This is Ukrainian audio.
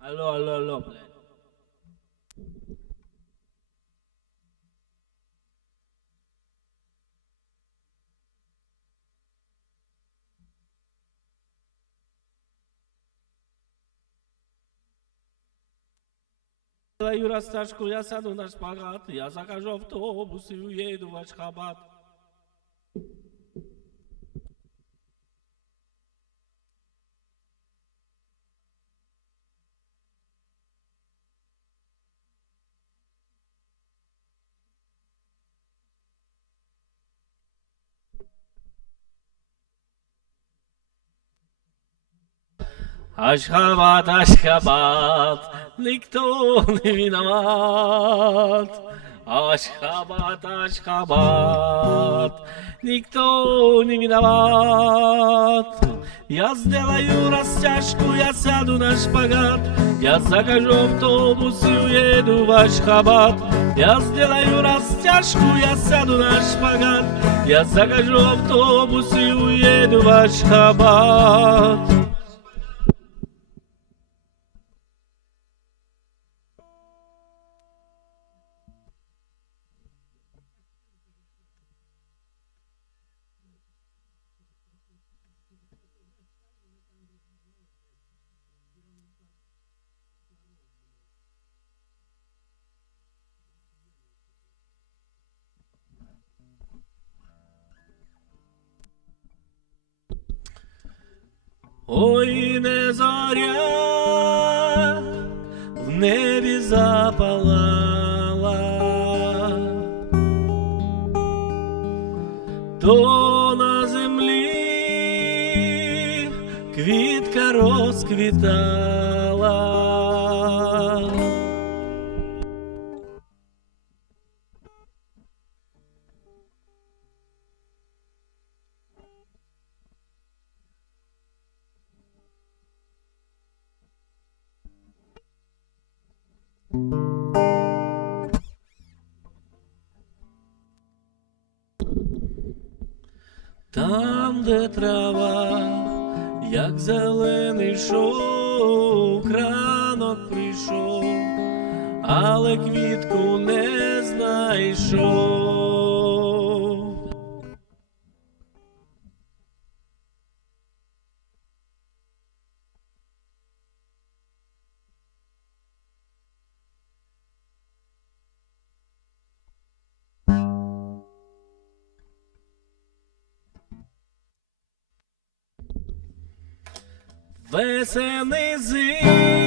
Aló, aló, aló, play. Юра Сташку, я сяду на шпагат, я закажу автобус и уеду в Ашхабад. Ашхабад, Ашхабад, никто не виноват. Ашхабад, Ашхабад, никто не виноват. Я сделаю растяжку, я сяду на шпагат, я закажу автобус и уеду в Ашхабад. Я сделаю растяжку, я сяду на шпагат, я закажу автобус и уеду в Ашхабад. Ой, не зоря в небі запалала, то на землі квітка розквітала. Там, де трава, як зелений шов, ранок прийшов, але квітку не знайшов. Весени зим